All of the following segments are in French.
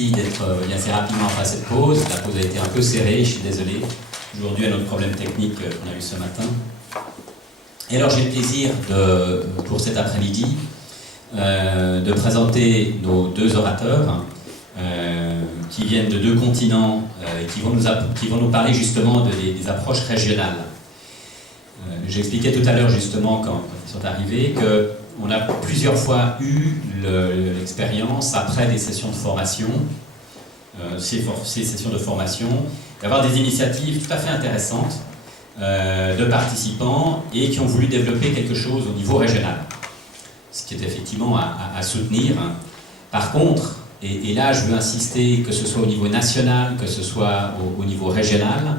D'être assez rapidement après cette pause. La pause a été un peu serrée, je suis désolé. Aujourd'hui, un autre problème technique qu'on a eu ce matin. Et alors, j'ai le plaisir, pour cet après-midi, de présenter nos deux orateurs qui viennent de deux continents et qui vont nous parler justement des approches régionales. J'expliquais tout à l'heure justement quand ils sont arrivés qu'on a plusieurs fois eu l'expérience, après des sessions de formation, ces sessions de formation, d'avoir des initiatives tout à fait intéressantes de participants et qui ont voulu développer quelque chose au niveau régional, ce qui est effectivement à soutenir. Par contre, et là je veux insister, que ce soit au niveau national, que ce soit au niveau régional,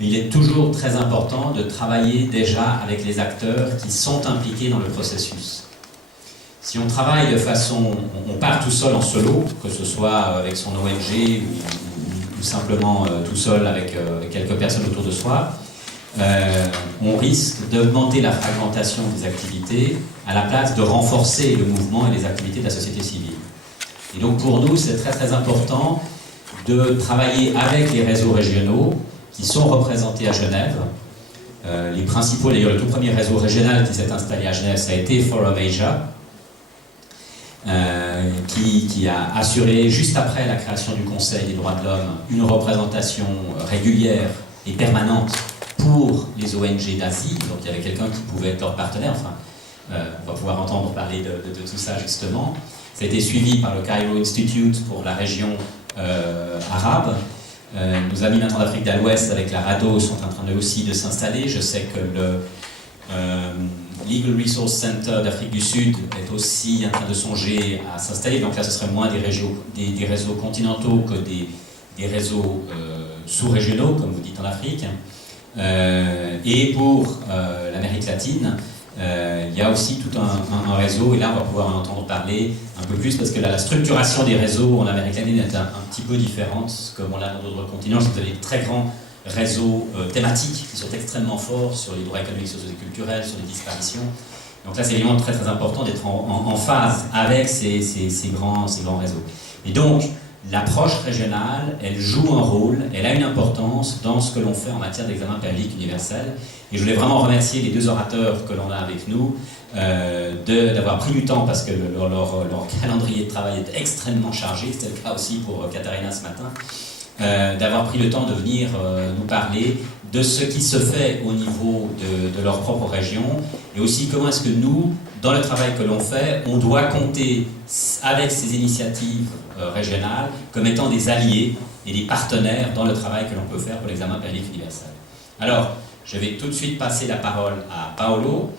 il est toujours très important de travailler déjà avec les acteurs qui sont impliqués dans le processus. Si on travaille de façon, on part tout seul en solo, que ce soit avec son ONG ou simplement tout seul avec quelques personnes autour de soi, on risque d'augmenter la fragmentation des activités à la place de renforcer le mouvement et les activités de la société civile. Et donc pour nous, c'est très très important de travailler avec les réseaux régionaux qui sont représentés à Genève. Les principaux, d'ailleurs le tout premier réseau régional qui s'est installé à Genève, ça a été Forum Asia, qui a assuré, juste après la création du Conseil des droits de l'homme, une représentation régulière et permanente pour les ONG d'Asie. Donc il y avait quelqu'un qui pouvait être leur partenaire, enfin, on va pouvoir entendre parler de tout ça justement. Ça a été suivi par le Cairo Institute pour la région arabe. Nos amis maintenant d'Afrique de l'Ouest avec la RADO sont en train aussi de s'installer. Je sais que le Legal Resource Center d'Afrique du Sud est aussi en train de songer à s'installer. Donc là, ce serait moins des réseaux continentaux que des réseaux sous-régionaux, comme vous dites en Afrique. Et pour l'Amérique latine, il y a aussi tout un réseau, et là on va pouvoir en entendre parler un peu plus, parce que là, la structuration des réseaux en Amérique latine est un petit peu différente, comme on l'a dans d'autres continents. Vous avez des très grands réseaux thématiques qui sont extrêmement forts sur les droits économiques, sociaux et culturels, sur les disparitions. Donc là, c'est évidemment très très important d'être en phase avec ces grands réseaux. Et donc, l'approche régionale, elle joue un rôle, elle a une importance dans ce que l'on fait en matière d'examen périodique universel. Et je voulais vraiment remercier les deux orateurs que l'on a avec nous d'avoir pris du temps, parce que leur calendrier de travail est extrêmement chargé, c'était le cas aussi pour Katharina ce matin, d'avoir pris le temps de venir nous parler de ce qui se fait au niveau de leur propre région, et aussi comment est-ce que nous, dans le travail que l'on fait, on doit compter avec ces initiatives régionales comme étant des alliés et des partenaires dans le travail que l'on peut faire pour l'examen périodique universel. Alors, je vais tout de suite passer la parole à Paolo,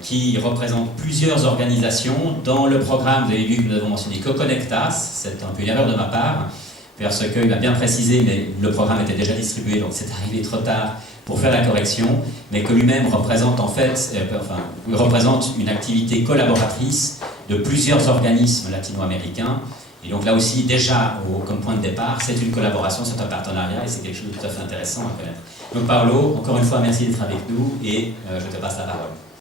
qui représente plusieurs organisations. Dans le programme, vous avez vu que nous avons mentionné Coconnectas, c'est un peu une erreur de ma part, parce qu'il a bien précisé, mais le programme était déjà distribué, donc c'est arrivé trop tard pour faire la correction, mais que lui-même représente en fait, représente une activité collaboratrice de plusieurs organismes latino-américains. Et donc là aussi, déjà, comme point de départ, c'est une collaboration, c'est un partenariat, et c'est quelque chose de tout à fait intéressant à connaître. Donc Paolo, encore une fois, merci d'être avec nous, et je te passe la parole.